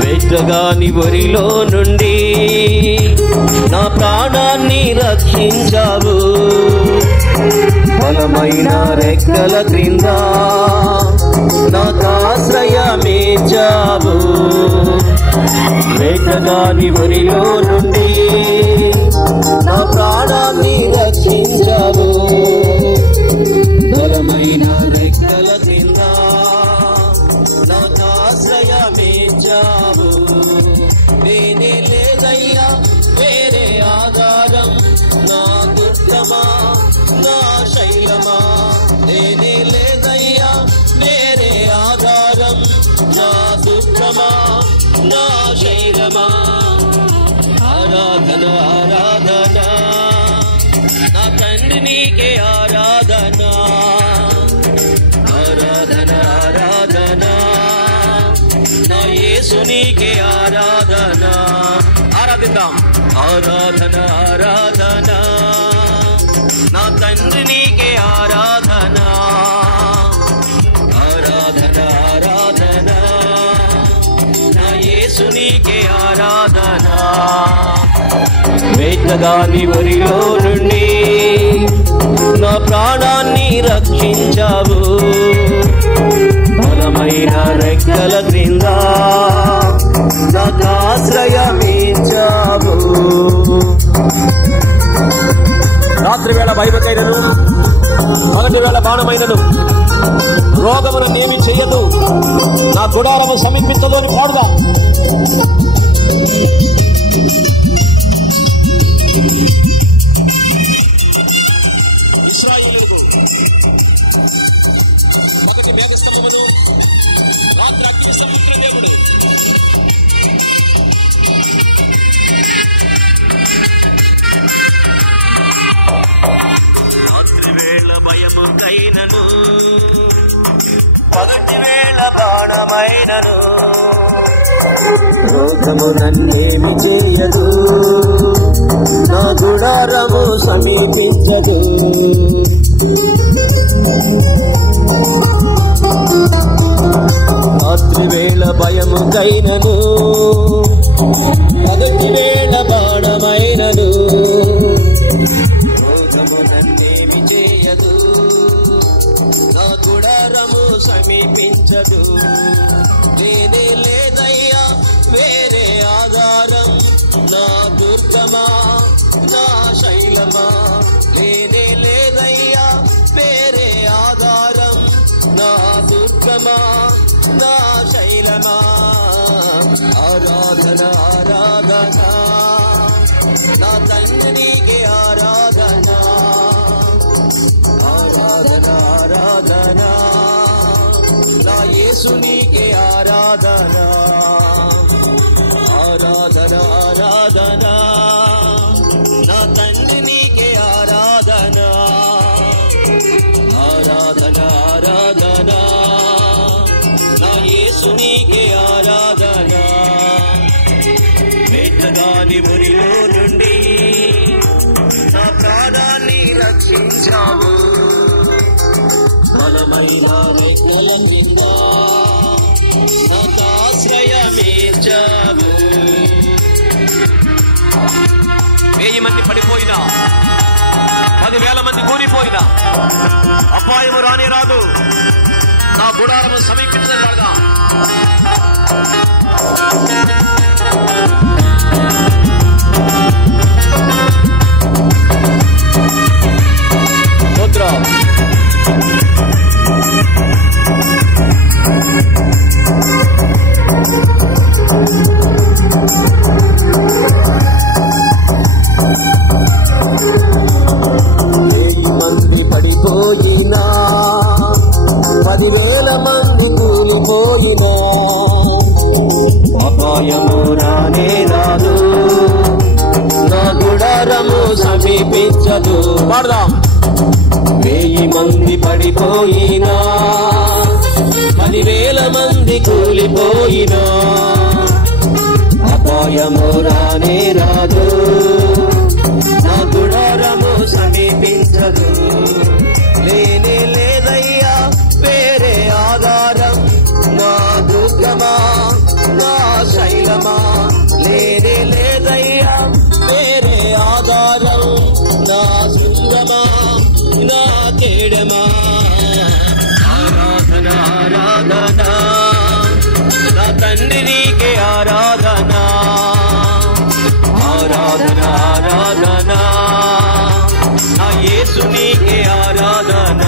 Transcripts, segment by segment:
వేటగాని వరిలో నుండి నా ప్రాణాన్ని రక్షించావు, బలమైన రెక్కల క్రింద నాకు ఆశ్రయమిచ్చావు. వేటగాని వరిలో నుండి నా ప్రాణాన్ని రక్షించావు, బలమైన రెక్కల క్రింద నాకు ఆశ్రయమిచ్చావు. నేనే లేదయ్యా వేరే ఆధారం, నా దుర్గమా నా శైలమా. నేనే లేదయ్యా వేరే ఆధారం, నా దుర్గమా నా శైలమా. ఆరాధన ఆరాధన నా తండ్రి నీకే ఆరాధన, ఆరాధన ఆరాధన నా యేసు నీకే ఆరాధన. ఆరాధిద్దాం. ఆరాధన ఆరాధన నా తండ్రి నీకే ఆరాధన, ఆరాధన ఆరాధన నా యేసు నీకే ఆరాధన. వేటగాని వరిలో నుండి నా ప్రాణాన్ని రక్షించావు, బలమైన రెక్కల క్రింద నాకు ఆశ్రయమిచ్చావు. రాత్రి వేళ భయమకైనను పగటి వేళ బాణమైనను రోగమును నేమి చెయ్యదు, నా గుడారము సమీపించదు అని పాడుదా. ఇశ్రాయేలుకు మొదటి మేఘస్తంభమును రాత్రి అగ్ని సముద్ర దేవుడు. రాత్రి వేళ భయముకైనను పగటి వేళ బాణమైనను రోగము నన్నేమి చేయదు, నా గుడారము సమీపించదు. రాత్రి వేళ భయముకైనను పగటి వేళ బాణమైనను రోగము నన్నేమి చేయదు, నా గుడారము సమీపించదు. నేనే లేదయ్యా వేరే ఆధారం, నా దుర్గమా నా శైలమా. నేనే లేదయ్యా వేరే ఆధారం, నా దుర్గమా నా శైలమా. ఆరాధన ఆరాధన నా తండ్రి నీకే ఆరాధన, ఆరాధన ఆరాధన నా యేసు నీకే ఆరాధన, ఆరాధన ఆరాధన నా తండ్రి నీకే ఆరాధన, ఆరాధన ఆరాధన నా యేసు నీకే ఆరాధన. వేటగాని వరిలో నుండి నా ప్రాణాన్ని రక్షించావు, బలమైన రెక్కల కింద నాకు ఆశ్రయమిచ్చావు. 1000 మంది పడిపోయినా 10,000 మంది కూలిపోయినా అపాయము రాని రాదు, నా గుడారము సమీపించగలగా. మంది పడిపోయినా 10,000 మంది కూలిపోయినా అపాయము రానే రాదు, నా గుడారము సమీపించదు. పాడదాం. 1000 మంది పడిపోయినా 10,000 మంది కూలిపోయినా అపాయము రానే రాదు, నా గుడారము సమీపించదు. కేడమా. ఆరాధన ఆరాధన నా తండ్రి నీకే ఆరాధన. ఆరాధన ఆరాధన నా యేసు నీకే ఆరాధన.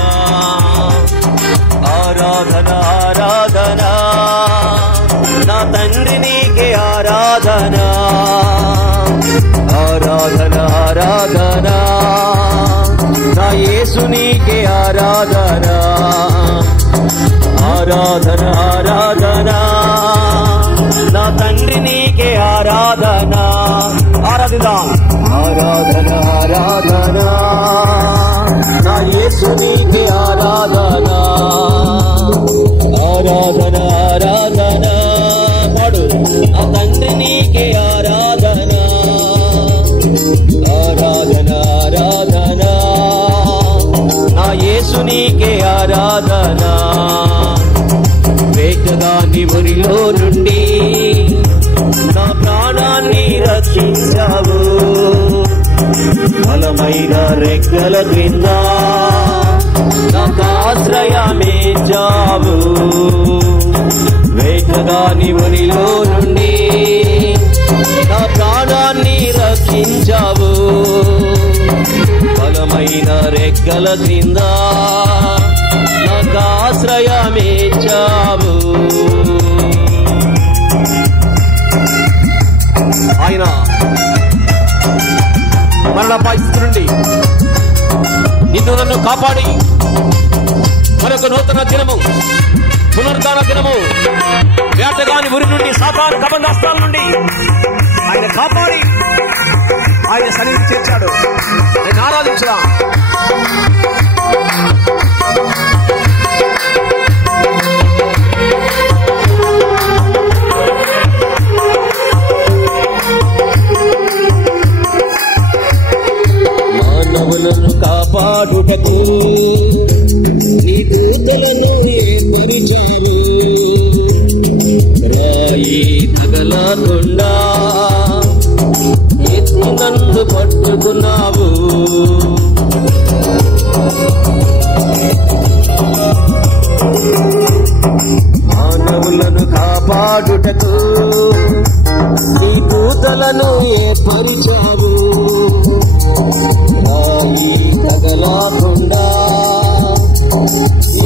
ఆరాధన ఆరాధన నా తండ్రి నీకే ఆరాధన. ఆరాధన ఆరాధన నా యేసు నీకే ఆరాధన. ఆరాధన ఆరాధన నా తండ్రి నీకే ఆరాధన. ఆరాధిద్దాం. ఆరాధన ఆరాధన నా యేసు నీకే ఆరాధన. ఆరాధన ఆరాధన పాడు. నా తండ్రి నీకే ఆరాధన. ఆరాధన ఆరాధన నా యేసు నీకే ఆరాధన. వేటగాని ఊరిలో నుండి నా ప్రాణాన్ని రక్షించావు. బలమైన రెక్కల క్రింద నాకు ఆశ్రయమేచావు. వేటగాని ఊరిలో నుండి నా ప్రాణాన్ని రక్షించావు. బలమైన రెక్కల క్రింద నాకు ఆశ్రయమేచావు. ఆయన మరణ పరిస్థితి నుండి నిన్ను నన్ను కాపాడి మరొక నూతన దినము, పునరుద్ధాన దినము, వేటగాని ఊరి నుండి, సాతాను కబంధాస్తాల నుండి ఆయన కాపాడి ఆయన సన్నిధి చేర్చాడు. ఆయన ఆరాధించుదాం. మానవులను కాపాడుటకు నీ దూతలను ఏర్పరిచావు. రాయి తగలకుండా ఎత్తి నన్ను పట్టుకున్నావు. మానవులను కాపాడుటకు నీ దూతలను ఏర్పరిచావు. రాయి తగలకుండా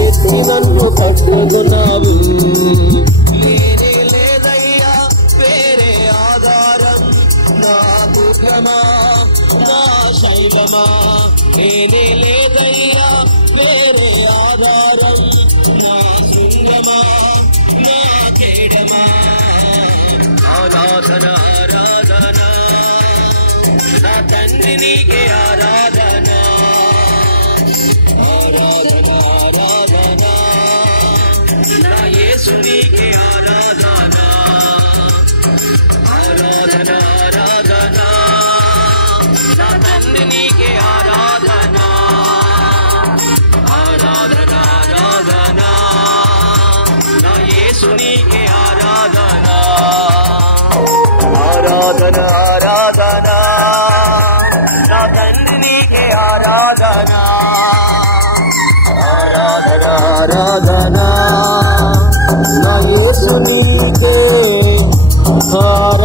ఎత్తి నన్ను పట్టుకున్నావు. లేనే లేదయ్యా వేరే ఆధారం, నా దుర్గమా నా శైలమా. లేనే లేదయ్యా వేరే ఆధారం, నా శృంగమా నా కేడమా. ఆరాధన ఆరాధన నా తండ్రి నీకే ఆరాధన. ఆరాధన ఆరాధన నా యేసు నీకే ఆరాధన. ఆరాధన ఆరాధన నా తండ్రి నీకే ఆరాధన. ఆరాధన ఆరాధన నా యేసు నీకే ఆరాధన. ఆరాధన ఆరాధన నా తండ్రి నీకే ఆరాధన. ఆరాధన ఆరాధన నా యేసు నీకే ఆరాధన.